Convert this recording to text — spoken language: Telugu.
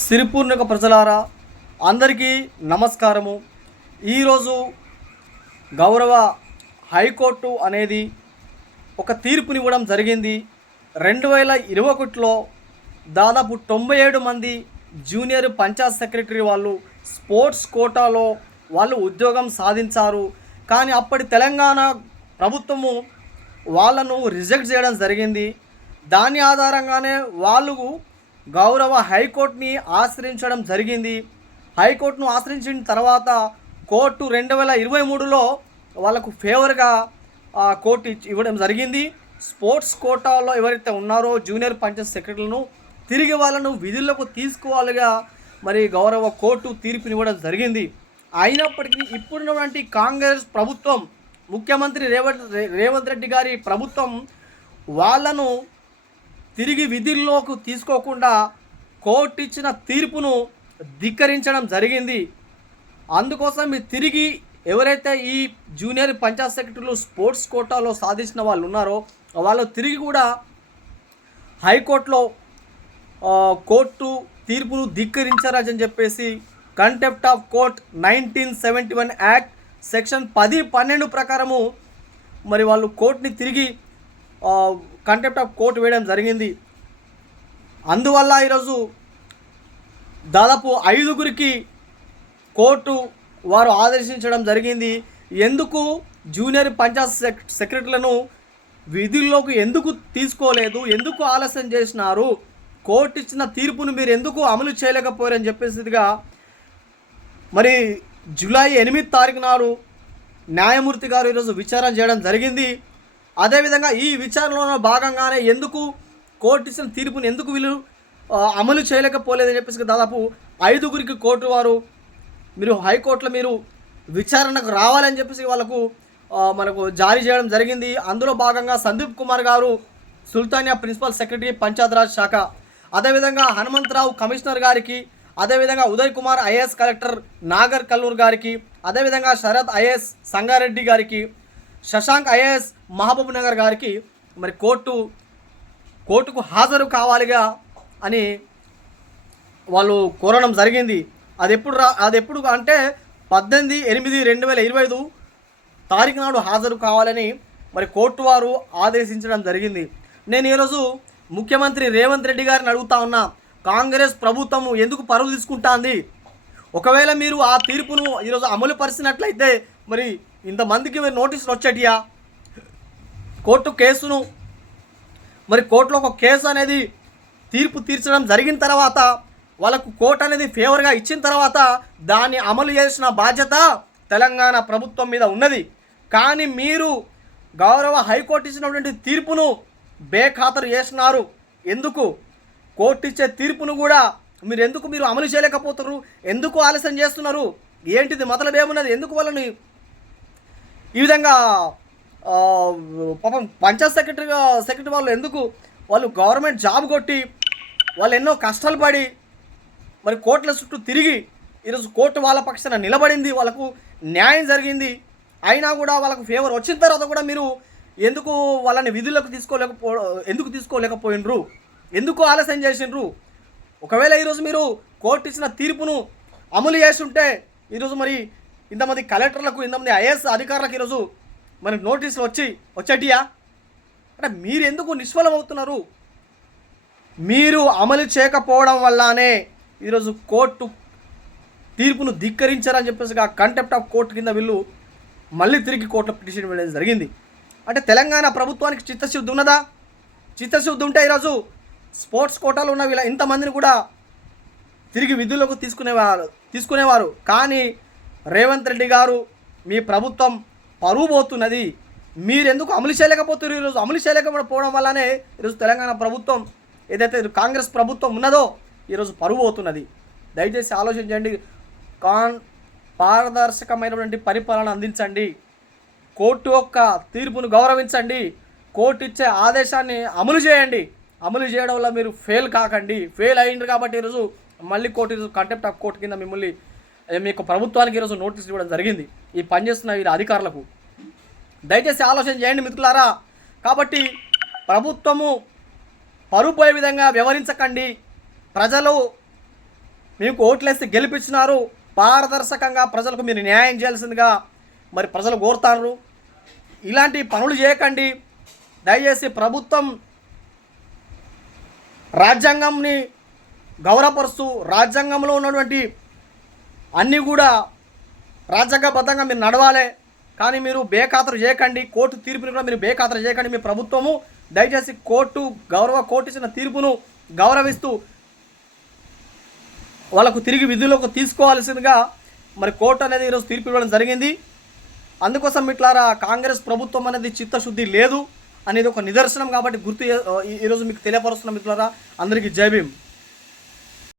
సిరిపూర్ణక ప్రజలారా అందరికీ నమస్కారము. ఈరోజు గౌరవ హైకోర్టు అనేది ఒక తీర్పునివ్వడం జరిగింది. 2021లో దాదాపు 97 మంది జూనియర్ పంచాయత్ సెక్రటరీ వాళ్ళు స్పోర్ట్స్ కోటాలో వాళ్ళు ఉద్యోగం సాధించారు. కానీ అప్పటి తెలంగాణ ప్రభుత్వము వాళ్ళను రిజెక్ట్ చేయడం జరిగింది. దాని ఆధారంగానే వాళ్ళు గౌరవ హైకోర్టుని ఆశ్రయించడం జరిగింది. హైకోర్టును ఆశ్రయించిన తర్వాత కోర్టు 2023లో వాళ్ళకు ఫేవర్గా కోర్టు ఇవ్వడం జరిగింది. స్పోర్ట్స్ కోటాలో ఎవరైతే ఉన్నారో జూనియర్ పంచాయత్ సెక్రటరీలను తిరిగి వాళ్ళను విధులకు తీసుకోవాలిగా మరి గౌరవ కోర్టు తీర్పునివ్వడం జరిగింది. అయినప్పటికీ ఇప్పుడున్నటువంటి కాంగ్రెస్ ప్రభుత్వం, ముఖ్యమంత్రి రేవంత్ రెడ్డి గారి ప్రభుత్వం వాళ్ళను తిరిగి విధుల్లోకి తీసుకోకుండా కోర్టు ఇచ్చిన తీర్పును ధిక్కరించడం జరిగింది. అందుకోసం తిరిగి ఎవరైతే ఈ జూనియర్ పంచాయత్ సెక్రటరీలు స్పోర్ట్స్ కోటాలో సాధించిన వాళ్ళు ఉన్నారో వాళ్ళు తిరిగి కూడా హైకోర్టులో కోర్టు తీర్పును ధిక్కరించారని చెప్పేసి contempt of court 1971 act section 10-12 ప్రకారము మరి వాళ్ళు కోర్టుని తిరిగి కంటెంప్ట్ ఆఫ్ కోర్టు వేయడం జరిగింది. అందువల్ల ఈరోజు దాదాపు 5గురికి కోర్టు వారు ఆదేశించడం జరిగింది. ఎందుకు జూనియర్ పంచాయత్ సెక్రటరీలను విధుల్లోకి ఎందుకు తీసుకోలేదు, ఎందుకు ఆలస్యం చేసినారు, కోర్టు ఇచ్చిన తీర్పును మీరు ఎందుకు అమలు చేయలేకపోయారని చెప్పేసిగా మరి జూలై 8 తారీఖు నాడు న్యాయమూర్తి గారు ఈరోజు విచారణ చేయడం జరిగింది. అదేవిధంగా ఈ విచారణలో భాగంగానే ఎందుకు కోర్టు ఇచ్చిన తీర్పుని ఎందుకు వీళ్ళు అమలు చేయలేకపోలేదని చెప్పేసి దాదాపు 5గురికి కోర్టు వారు మీరు హైకోర్టులో మీరు విచారణకు రావాలని చెప్పేసి వాళ్ళకు మనకు జారీ చేయడం జరిగింది. అందులో భాగంగా సందీప్ కుమార్ గారు సుల్తానియా ప్రిన్సిపల్ సెక్రటరీ పంచాయతీరాజ్ శాఖ, అదేవిధంగా హనుమంతరావు కమిషనర్ గారికి, అదేవిధంగా ఉదయ్ కుమార్ ఐఏఎస్ కలెక్టర్ నాగర్ కల్లూర్ గారికి, అదేవిధంగా శరత్ ఐఏఎస్ సంగారెడ్డి గారికి, శశాంక్ ఐఏఎస్ మహబూబ్ నగర్ గారికి మరి కోర్టుకు హాజరు కావాలిగా అని వాళ్ళు కోరడం జరిగింది. అది ఎప్పుడు అంటే 18/8/2025 తారీఖు నాడు హాజరు కావాలని మరి కోర్టు వారు ఆదేశించడం జరిగింది. నేను ఈరోజు ముఖ్యమంత్రి రేవంత్ రెడ్డి గారిని అడుగుతా ఉన్నా, కాంగ్రెస్ ప్రభుత్వము ఎందుకు పరువు తీసుకుంటాంది? ఒకవేళ మీరు ఆ తీర్పును ఈరోజు అమలు పరిచినట్లయితే మరి ఇంతమందికి నోటీసులు వచ్చేటియా? కోర్టు కేసును మరి కోర్టులో ఒక కేసు అనేది తీర్పు తీర్చడం జరిగిన తర్వాత వాళ్ళకు కోర్టు అనేది ఫేవర్గా ఇచ్చిన తర్వాత దాన్ని అమలు చేసిన బాధ్యత తెలంగాణ ప్రభుత్వం మీద ఉన్నది. కానీ మీరు గౌరవ హైకోర్టు ఇచ్చినటువంటి తీర్పును బేఖాతరు చేసినారు. ఎందుకు? కోర్టు ఇచ్చే తీర్పును కూడా మీరు అమలు చేయలేకపోతున్నారు? ఎందుకు ఆలస్యం చేస్తున్నారు? ఏంటిది మతలబ్ ఏమున్నది? ఎందుకు వాళ్ళని ఈ విధంగా పాపం పంచాయత్ సెక్రటరీ వాళ్ళు ఎందుకు వాళ్ళు గవర్నమెంట్ జాబ్ కొట్టి వాళ్ళు ఎన్నో కష్టాలు పడి మరి కోర్టుల చుట్టూ తిరిగి ఈరోజు కోర్టు వాళ్ళ పక్షాన నిలబడింది, వాళ్ళకు న్యాయం జరిగింది. అయినా కూడా వాళ్ళకు ఫేవర్ వచ్చిన తర్వాత కూడా మీరు ఎందుకు వాళ్ళని విధులకు తీసుకోలేకపోయినరు? ఎందుకు ఆలస్యం చేసిండ్రు? ఒకవేళ ఈరోజు మీరు కోర్టు ఇచ్చిన తీర్పును అమలు చేస్తుంటే ఈరోజు మరి ఇంతమంది కలెక్టర్లకు, ఇంతమంది ఐఏఎస్ అధికారులకు ఈరోజు మరి నోటీసులు వచ్చేటియా? అంటే మీరు ఎందుకు నిష్ఫలం అవుతున్నారు? మీరు అమలు చేయకపోవడం వల్లనే ఈరోజు కోర్టు తీర్పును ధిక్కరించారని చెప్పేసి కంటెంప్ట్ ఆఫ్ కోర్టు కింద వీళ్ళు మళ్ళీ తిరిగి కోర్టులో పిటిషన్ వేయడం జరిగింది. అంటే తెలంగాణ ప్రభుత్వానికి చిత్తశుద్ధి ఉన్నదా? చిత్తశుద్ధి ఉంటే ఈరోజు స్పోర్ట్స్ కోటాలో ఉన్న వీళ్ళ ఇంతమందిని కూడా తిరిగి విధుల్లోకి తీసుకునేవారు. కానీ రేవంత్ రెడ్డి గారు మీ ప్రభుత్వం పరువు పోతున్నది. మీరెందుకు అమలు చేయలేకపోతున్నారు? ఈరోజు అమలు చేయలేకపోవడం వల్లనే ఈరోజు తెలంగాణ ప్రభుత్వం ఏదైతే కాంగ్రెస్ ప్రభుత్వం ఉన్నదో ఈరోజు పరువు అవుతున్నది. దయచేసి ఆలోచించండి. పారదర్శకమైనటువంటి పరిపాలన అందించండి. కోర్టు యొక్క తీర్పును గౌరవించండి. కోర్టు ఇచ్చే ఆదేశాన్ని అమలు చేయండి. అమలు చేయడం వల్ల మీరు ఫెయిల్ కాకండి. ఫెయిల్ అయ్యిండ్రు కాబట్టి ఈరోజు మళ్ళీ కోర్టు కంటెంప్ట్ ఆఫ్ కోర్టు కింద మిమ్మల్ని మీకు ప్రభుత్వానికి ఈరోజు నోటీసులు ఇవ్వడం జరిగింది. ఈ పనిచేస్తున్న వీరి అధికారులకు దయచేసి ఆలోచన చేయండి మిత్రులారా. కాబట్టి ప్రభుత్వము పరుపోయే విధంగా వ్యవహరించకండి. ప్రజలు మీకు ఓట్లేస్తే గెలిపించినారు, పారదర్శకంగా ప్రజలకు మీరు న్యాయం చేయాల్సిందిగా మరి ప్రజలు కోరుతారు. ఇలాంటి పనులు చేయకండి దయచేసి. ప్రభుత్వం రాజ్యాంగంని గౌరవపరుస్తూ రాజ్యాంగంలో ఉన్నటువంటి అన్నీ కూడా రాజ్యాంగబద్ధంగా మీరు నడవాలి. కానీ మీరు బేఖాతరు చేయకండి, కోర్టు తీర్పుని కూడా మీరు బేఖాతరు చేయకండి. మీ ప్రభుత్వము దయచేసి కోర్టు ఇచ్చిన తీర్పును గౌరవిస్తూ వాళ్ళకు తిరిగి విధులకు తీసుకోవాల్సిందిగా మరి కోర్టు అనేది ఈరోజు తీర్పు ఇవ్వడం జరిగింది. అందుకోసం మిట్లారా కాంగ్రెస్ ప్రభుత్వం అనేది చిత్తశుద్ధి లేదు అనేది ఒక నిదర్శనం. కాబట్టి ఈరోజు మీకు తెలియపరుస్తున్న మిత్రులారా, అందరికీ జై భీమ్.